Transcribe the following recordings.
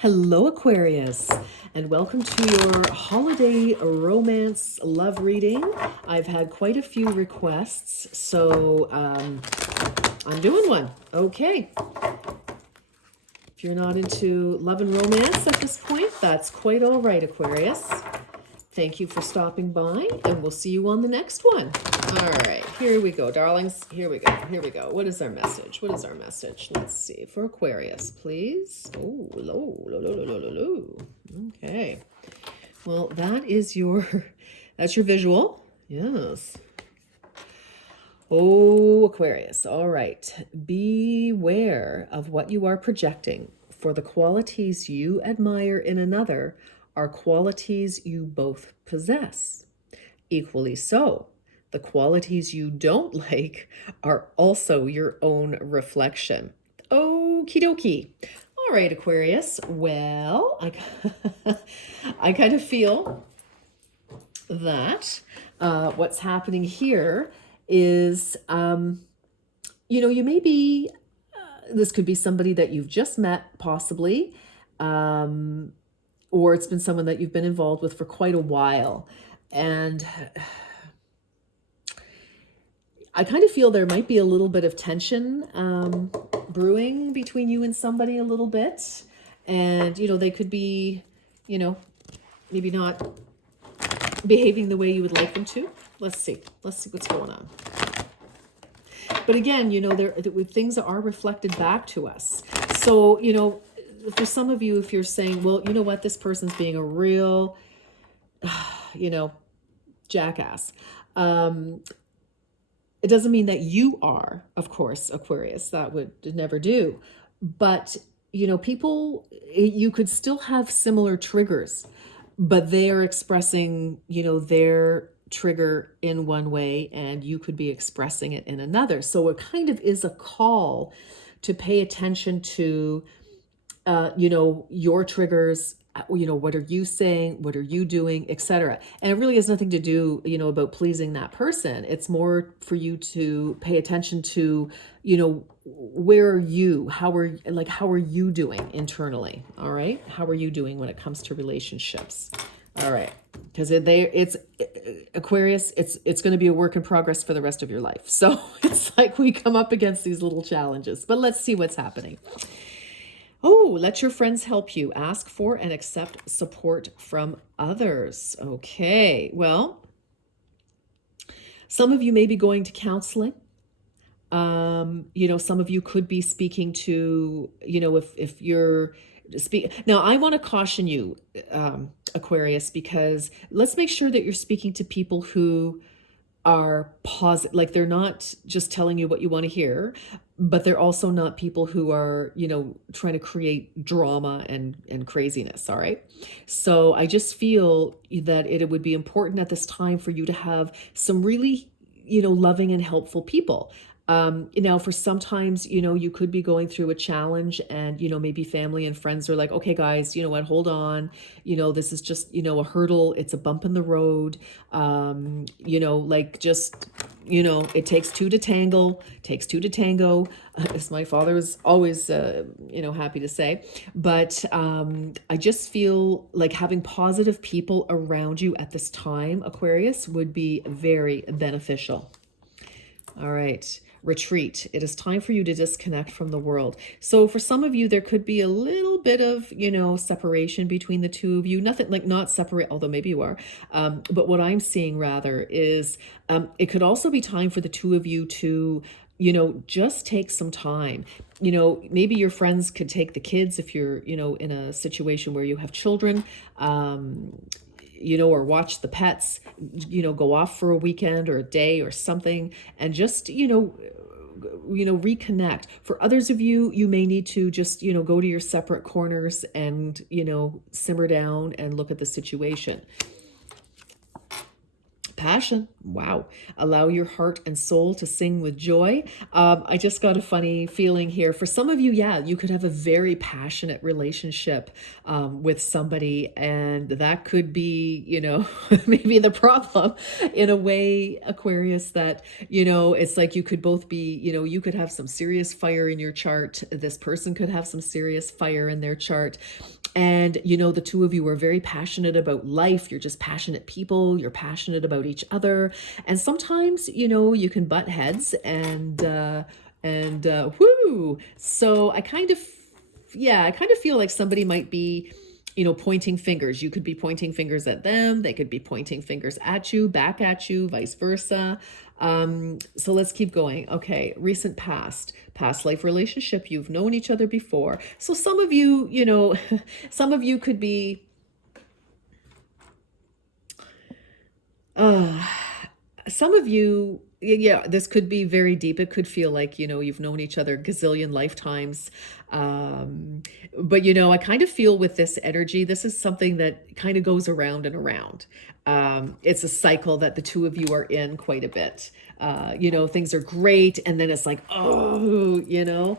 Hello, Aquarius, and welcome to your holiday romance love reading. I've had quite a few requests, so I'm doing one. Okay. If you're not into love and romance at this point, that's quite all right, Aquarius. Thank you for stopping by, and we'll see you on the next one. All right, here we go, darlings. Here we go. Here we go. What is our message? What is our message? Let's see. For Aquarius, please. Oh, low, low, low, low, low, low, low. Okay. Well, that's your visual. Yes. Oh, Aquarius. All right. Beware of what you are projecting, for the qualities you admire in another are qualities you both possess. Equally so, the qualities you don't like are also your own reflection. Okie dokie. All right, Aquarius. Well, I kind of feel that what's happening here is, you may be, this could be somebody that you've just met, possibly, or it's been someone that you've been involved with for quite a while. And I kind of feel there might be a little bit of tension brewing between you and somebody a little bit. And, they could be, maybe not behaving the way you would like them to. Let's see what's going on. But again, things are reflected back to us. So, for some of you, if you're saying, well, you know what, this person's being a real, jackass. It doesn't mean that you are, of course, Aquarius. That would never do. But, people, you could still have similar triggers, but they are expressing, their trigger in one way, and you could be expressing it in another. So it kind of is a call to pay attention to, your triggers. What are you saying? What are you doing, etc. And it really has nothing to do, about pleasing that person. It's more for you to pay attention to, where are you? How are you doing internally? All right. How are you doing when it comes to relationships? All right. Because it's Aquarius, it's going to be a work in progress for the rest of your life. So it's like we come up against these little challenges, but let's see what's happening. Oh, let your friends help you. Ask for and accept support from others. Okay, well, some of you may be going to counseling. Some of you could be speaking to, if you're now, I want to caution you, Aquarius, because let's make sure that you're speaking to people who are positive, like they're not just telling you what you want to hear, but they're also not people who are, trying to create drama and craziness. All right. So I just feel that it would be important at this time for you to have some really, loving and helpful people. For sometimes, you could be going through a challenge and, maybe family and friends are like, okay, guys, you know what, hold on. This is just, a hurdle. It's a bump in the road. It takes two to tango, as my father was always, happy to say. But I just feel like having positive people around you at this time, Aquarius, would be very beneficial. All right. Retreat. It is time for you to disconnect from the world. So for some of you, there could be a little bit of, separation between the two of you. Nothing like not separate, although maybe you are. But what I'm seeing rather is it could also be time for the two of you to, just take some time. Maybe your friends could take the kids if you're, in a situation where you have children. Or watch the pets, go off for a weekend or a day or something, and just, reconnect. For others of you, you may need to just, go to your separate corners and, simmer down and look at the situation. Passion. Wow. Allow your heart and soul to sing with joy. I just got a funny feeling here. For some of you, yeah, you could have a very passionate relationship with somebody, and that could be, maybe the problem in a way, Aquarius, that, it's like you could both be, you could have some serious fire in your chart. This person could have some serious fire in their chart. And, the two of you are very passionate about life. You're just passionate people. You're passionate about each other. And sometimes, you can butt heads and whoo. So I kind of feel like somebody might be, pointing fingers. You could be pointing fingers at them. They could be pointing fingers at you, back at you, vice versa. So let's keep going. Okay. Recent past life relationship. You've known each other before. So some of you, some of you could be, some of you, yeah, this could be very deep. It could feel like, you've known each other gazillion lifetimes. But, I kind of feel with this energy, this is something that kind of goes around and around. It's a cycle that the two of you are in quite a bit. Things are great. And then it's like, oh,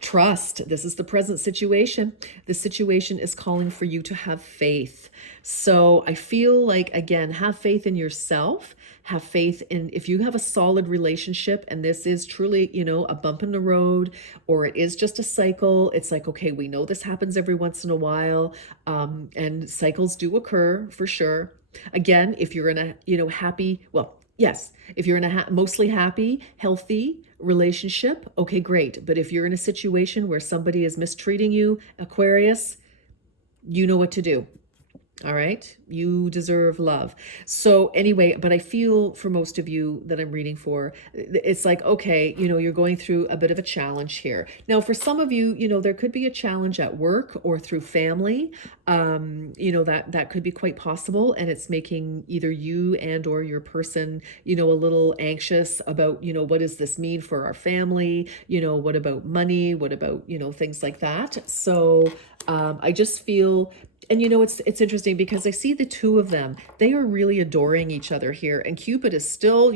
trust. This is the present situation. The situation is calling for you to have faith. So I feel like, again, have faith in yourself. Have faith in, if you have a solid relationship and this is truly, a bump in the road, or it is just a cycle, it's like, okay, we know this happens every once in a while. And cycles do occur for sure. Again, if you're in a, happy, well, yes, if you're in a mostly happy, healthy relationship, okay, great. But if you're in a situation where somebody is mistreating you, Aquarius, you know what to do. All right. You deserve love. So anyway, but I feel for most of you that I'm reading for, it's like, okay, you're going through a bit of a challenge here. Now, for some of you, there could be a challenge at work or through family. That could be quite possible. And it's making either you and or your person, a little anxious about, what does this mean for our family? What about money? What about, things like that. So I just feel, and it's interesting because I see the two of them. They are really adoring each other here, and Cupid is still,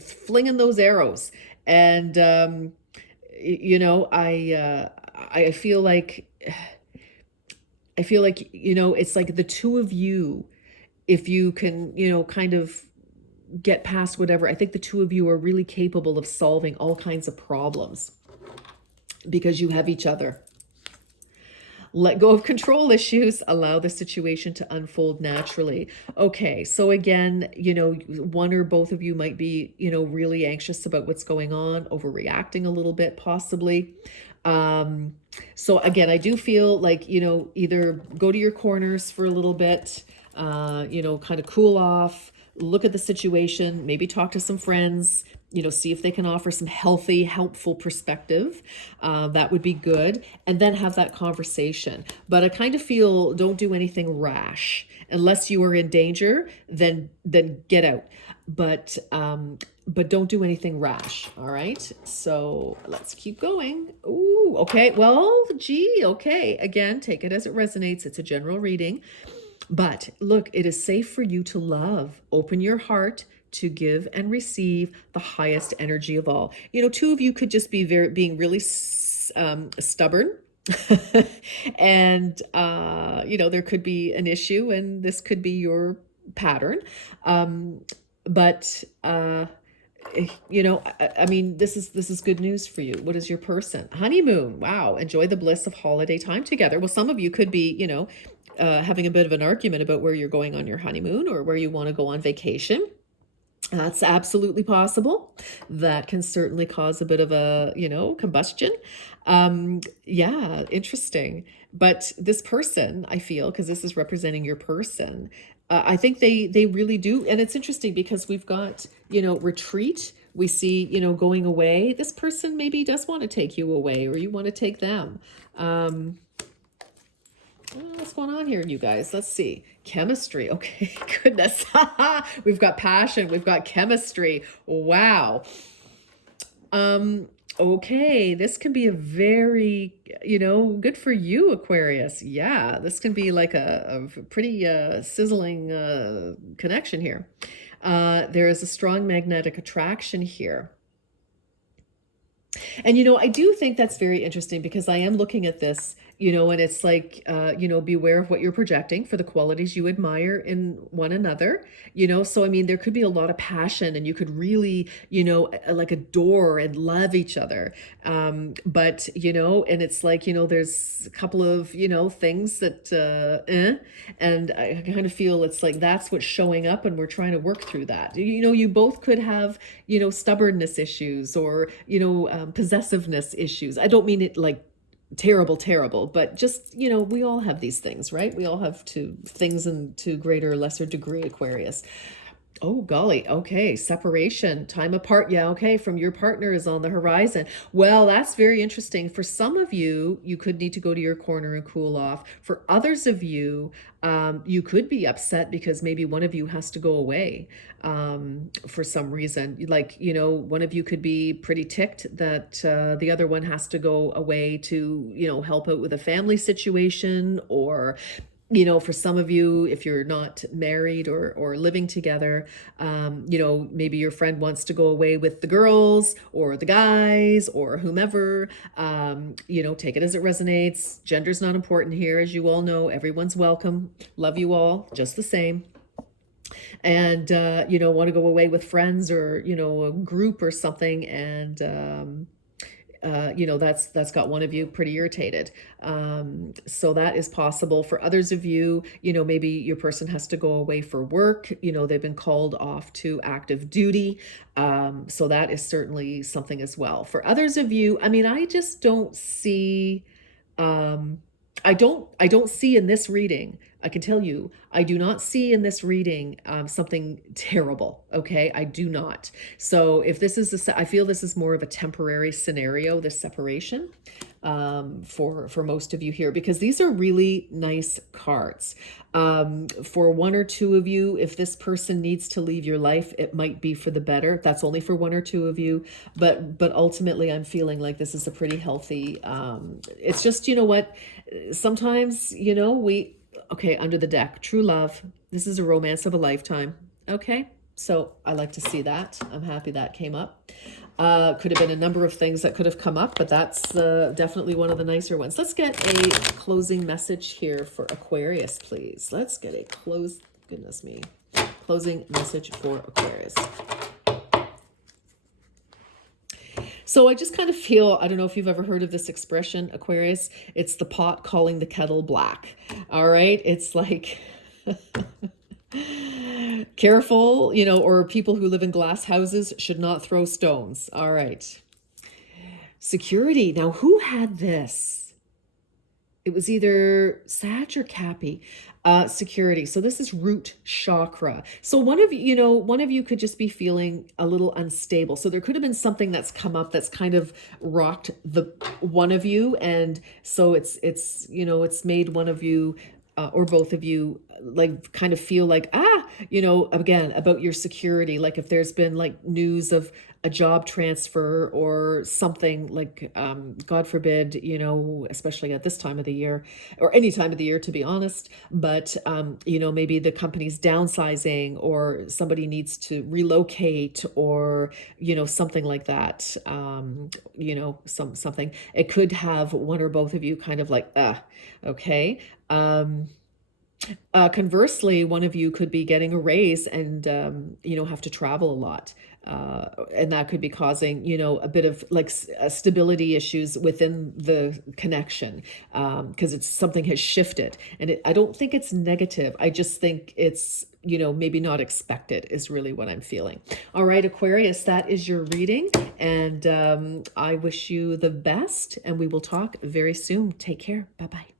flinging those arrows. And I feel like it's like the two of you. If you can, kind of get past whatever, I think the two of you are really capable of solving all kinds of problems because you have each other. Let go of control issues, allow the situation to unfold naturally. Okay, so again, one or both of you might be, really anxious about what's going on, overreacting a little bit, possibly. So again, I do feel like, either go to your corners for a little bit, kind of cool off, look at the situation, maybe talk to some friends, see if they can offer some healthy, helpful perspective. That would be good. And then have that conversation. But I kind of feel don't do anything rash. Unless you are in danger, then get out. But don't do anything rash. All right. So let's keep going. Ooh, okay. Well, gee, okay. Again, take it as it resonates. It's a general reading. But look, it is safe for you to love. Open your heart to give and receive the highest energy of all. Two of you could just be being really stubborn. And, there could be an issue and this could be your pattern. But I mean, this is good news for you. What is your person? Honeymoon. Wow. Enjoy the bliss of holiday time together. Well, some of you could be, having a bit of an argument about where you're going on your honeymoon or where you want to go on vacation. That's absolutely possible. That can certainly cause a bit of a, combustion. Yeah, interesting. But this person, I feel, because this is representing your person, I think they really do. And it's interesting because we've got, retreat. We see, going away. This person maybe does want to take you away or you want to take them. What's going on here, you guys? Let's see. Chemistry. Okay, goodness. We've got passion. We've got chemistry. Wow. Okay, this can be a very, good for you, Aquarius. Yeah, this can be like a pretty sizzling connection here. There is a strong magnetic attraction here. And I do think that's very interesting because I am looking at this, and it's like, beware of what you're projecting for the qualities you admire in one another, So, I mean, there could be a lot of passion and you could really, like adore and love each other. But, and it's like, there's a couple of, things that, and I kind of feel it's like that's what's showing up and we're trying to work through that. You both could have, stubbornness issues or, possessiveness issues. I don't mean it like terrible, but just, we all have these things, right? We all have things in to greater or lesser degree, Aquarius. Oh, golly. Okay. Separation, time apart. Yeah. Okay. From your partner is on the horizon. Well, that's very interesting. For some of you, you could need to go to your corner and cool off. For others of you, you could be upset because maybe one of you has to go away for some reason. Like, one of you could be pretty ticked that the other one has to go away to, help out with a family situation, or for some of you, if you're not married or living together, maybe your friend wants to go away with the girls or the guys or whomever. Take it as it resonates. Gender's not important here. As you all know, everyone's welcome. Love you all just the same. And, want to go away with friends or, a group or something. And, that's got one of you pretty irritated. So that is possible. For others of you, maybe your person has to go away for work. They've been called off to active duty. So that is certainly something as well. For others of you, I mean, I just don't see, I don't see in this reading, I can tell you, I do not see in this reading something terrible. Okay, I do not. So if this is I feel this is more of a temporary scenario, this separation, for most of you here, because these are really nice cards. For one or two of you, if this person needs to leave your life, it might be for the better. That's only for one or two of you, but ultimately, I'm feeling like this is a pretty healthy. It's just, what, sometimes, okay, under the deck, true love. This is a romance of a lifetime. Okay, so I like to see that. I'm happy that came up. Could have been a number of things that could have come up, but that's definitely one of the nicer ones. Let's get a closing message here for Aquarius, please. Let's get a closing message for Aquarius. So I just kind of feel, I don't know if you've ever heard of this expression, Aquarius, it's the pot calling the kettle black. All right. It's like, careful, or people who live in glass houses should not throw stones. All right. Security. Now, who had this? It was either Sag or Cappy. Security. So this is root chakra. So one of you could just be feeling a little unstable. So there could have been something that's come up that's kind of rocked the one of you, and so it's made one of you or both of you like kind of feel like again about your security, like if there's been like news of a job transfer or something, like God forbid, especially at this time of the year or any time of the year, to be honest, but maybe the company's downsizing or somebody needs to relocate or something like that. Something, it could have one or both of you kind of like okay. Conversely, one of you could be getting a raise and, have to travel a lot. And that could be causing, a bit of like stability issues within the connection, because it's something has shifted. And I don't think it's negative. I just think it's, maybe not expected is really what I'm feeling. All right, Aquarius, that is your reading. And I wish you the best, and we will talk very soon. Take care. Bye-bye.